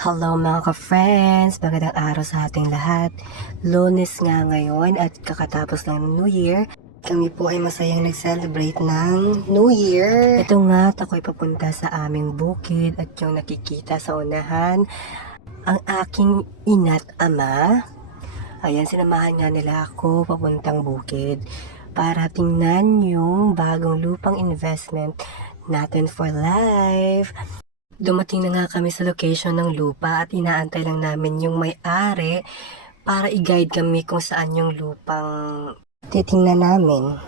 Hello mga ka-friends! Magandang araw sa ating lahat. Lunes nga ngayon at kakatapos ng New Year. Kami po ay masayang nag-celebrate ng New Year. Ito nga, ako'y papunta sa aming bukid at yung nakikita sa unahan, ang aking ina't ama. Ayan, sinamahan nga nila ako papuntang bukid para tingnan yung bagong lupang investment natin for life. Dumating na nga kami sa location ng lupa at inaantay lang namin yung may-ari para i-guide kami kung saan yung lupang titingnan namin.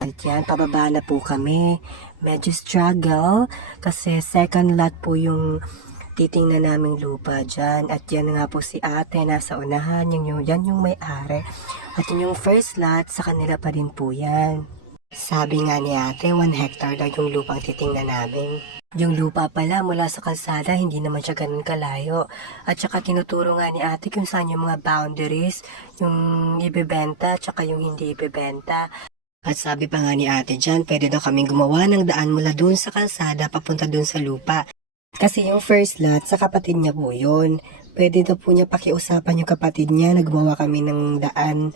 At yan, pababa na po kami. Medyo struggle kasi second lot po yung titingnan naming lupa dyan. At yan nga po si ate nasa unahan. Yan yung may-ari. At yun yung first lot, sa kanila pa din po yan. Sabi nga ni ate, 1 hectare daw yung lupang titingnan namin. Yung lupa pala mula sa kalsada, hindi naman siya ganun kalayo. At saka tinuturo nga ni ate kung saan yung mga boundaries, yung ibebenta, tsaka yung hindi ibebenta. At sabi pa nga ni ate dyan, pwede daw kaming gumawa ng daan mula dun sa kalsada papunta dun sa lupa. Kasi yung first lot, sa kapatid niya po yun. Pwede daw po niya pakiusapan yung kapatid niya na gumawa kami ng daan.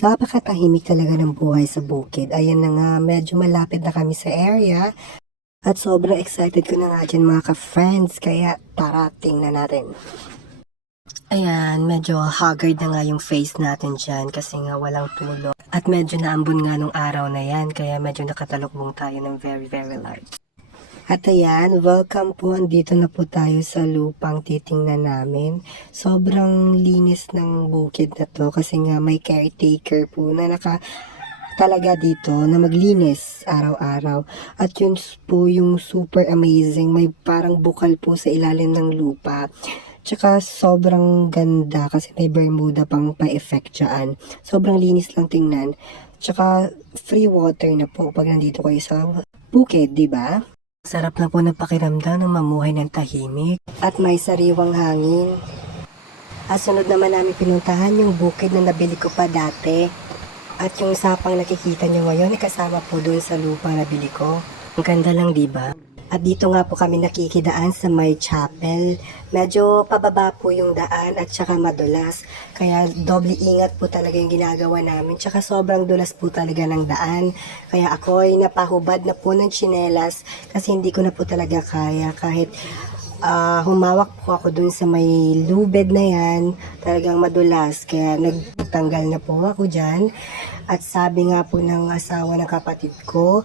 Napakatahimik talaga ng buhay sa bukid. Ayan na nga, medyo malapit na kami sa area. At sobrang excited ko na nga dyan mga ka-friends, kaya tara, tingnan natin. Ayan, medyo haggard na nga yung face natin dyan kasi nga walang tulog. At medyo naambon nga nung araw na yan, kaya medyo nakatalukbong tayo ng very large. At ayan, welcome po, andito na po tayo sa lupang titingnan namin. Sobrang linis ng bukid na to kasi nga may caretaker po na talaga dito na maglinis araw-araw. At yun po yung super amazing. May parang bukal po sa ilalim ng lupa. Tsaka sobrang ganda kasi may Bermuda pang pa-effect dyan. Sobrang linis lang tingnan. Tsaka free water na po pag nandito kayo sa bukid, di ba? Sarap na po ng pakiramdam ng mamuhay ng tahimik. At may sariwang hangin. At sunod naman namin pinuntahan yung bukid na nabili ko pa dati. At yung sapang nakikita nyo ngayon, kasama po doon sa lupa na bili ko. Ang ganda lang, diba? At dito nga po kami nakikidaan sa may chapel. Medyo pababa po yung daan at saka madulas. Kaya doble ingat po talaga yung ginagawa namin. Tsaka sobrang dulas po talaga ng daan. Kaya ako ay napahubad na po ng tsinelas kasi hindi ko na po talaga kaya kahit humawak po ako dun sa may lubed na yan, talagang madulas, kaya nagtanggal na po ako dyan. At sabi nga po ng asawa ng kapatid ko,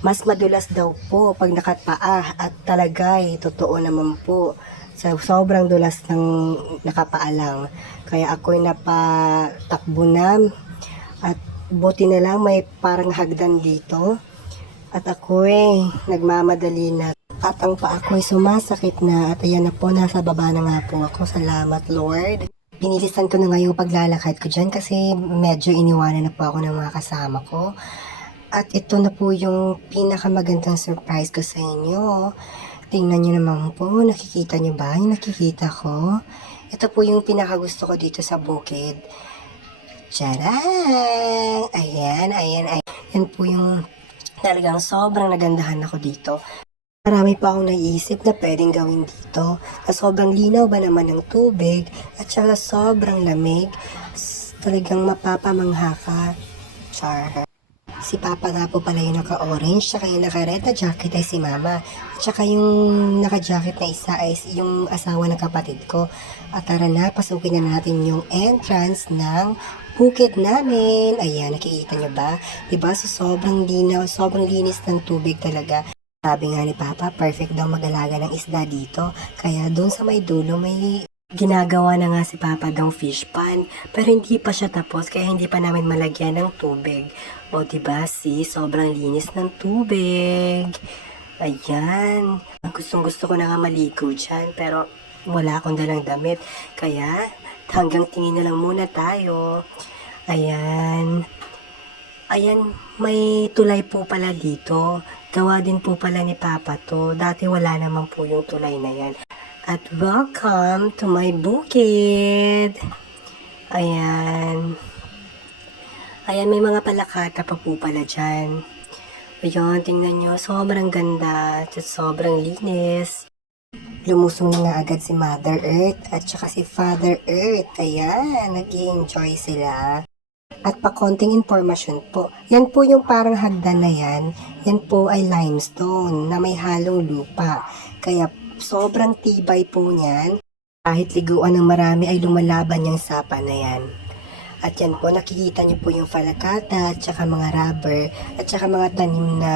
mas madulas daw po pag nakapaa, at talaga totoo naman po. Sobrang dulas ng nakapaa lang. Kaya ako'y napatakbo na, at buti na lang may parang hagdan dito. At ako'y nagmamadali na. At ang paa ko'y sumasakit na at ayan na po, nasa baba na nga po ako. Salamat Lord. Binilisan ko na nga yung paglalakad ko dyan kasi medyo iniwanan na po ako ng mga kasama ko. At ito na po yung pinakamagandang surprise ko sa inyo. Tingnan nyo naman po, nakikita nyo ba yung nakikita ko? Ito po yung pinakagusto ko dito sa bukid. Tcharam! Ayan. Yan po yung talagang sobrang nagandahan ako dito. Marami pa akong naiisip na pwedeng gawin dito. Na sobrang linaw ba naman ng tubig at saka sobrang lamig. Talagang mapapamangha ka. Char. Si Papa nga po pala yung naka-orange, tsaka yung naka-red na jacket ay si Mama. At saka yung naka-jacket na isa ay yung asawa ng kapatid ko. At tara na, pasukin na natin yung entrance ng bukid namin. Ayan, nakikita nyo ba? Diba? So, sobrang linaw, sobrang linis ng tubig talaga. Sabi nga ni Papa, perfect daw mag-alaga ng isda dito. Kaya doon sa may dulo, may ginagawa na nga si Papa daw fish pond. Pero hindi pa siya tapos, kaya hindi pa namin malagyan ng tubig. O diba, sobrang linis ng tubig. Ayan. Gustong gusto ko na nga maligo dyan, pero wala akong dalang damit. Kaya hanggang tingin na lang muna tayo. Ayan. Ayan, may tulay po pala dito. Gawa din po pala ni Papa to. Dati wala naman po yung tulay na yan. At welcome to my bukid. Ayan. Ayan, may mga palakata pa po pala dyan. Ayun, tingnan nyo. Sobrang ganda. At sobrang linis. lumusong na nga agad si Mother Earth at saka si Father Earth. Ayan, nag-enjoy sila. At pa konting impormasyon po, yan po yung parang hagdan na yan po ay limestone na may halong lupa. Kaya sobrang tibay po niyan. Kahit liguan ng marami ay lumalaban yung sapa na yan. At yan po, nakikita niyo po yung falakata at saka mga rubber at saka mga tanim na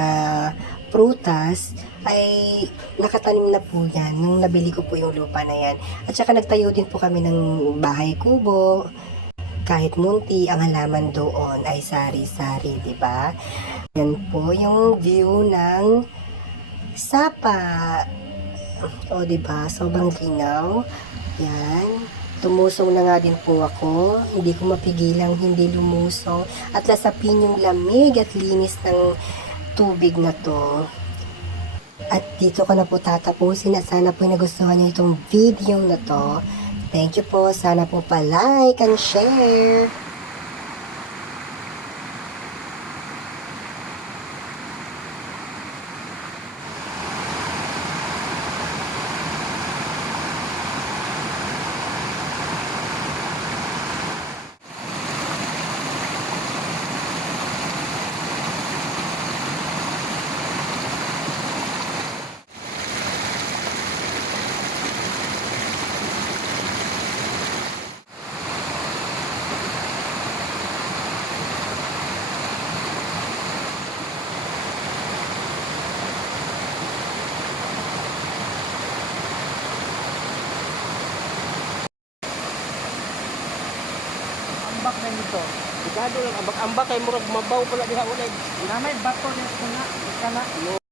prutas ay nakatanim na po yan nung nabili ko po yung lupa na yan. At saka nagtayo din po kami ng bahay kubo. Kahit munti, ang halaman doon ay sari-sari, di ba? Yan po yung view ng sapa. O, di ba? Sobrang linaw. Yan. Tumusong na nga din po ako. Hindi ko mapigilang hindi lumusong. At lasapin yung lamig at linis ng tubig na to. At dito ko na po tatapusin at sana po nagustuhan niyo itong video na to. Thank you po. Sana po pa-like and share. Ambak na nito. Sigado lang ambak-ambak kay murag mabaw pala diha ulay. Namay bato niya kuna. Kana.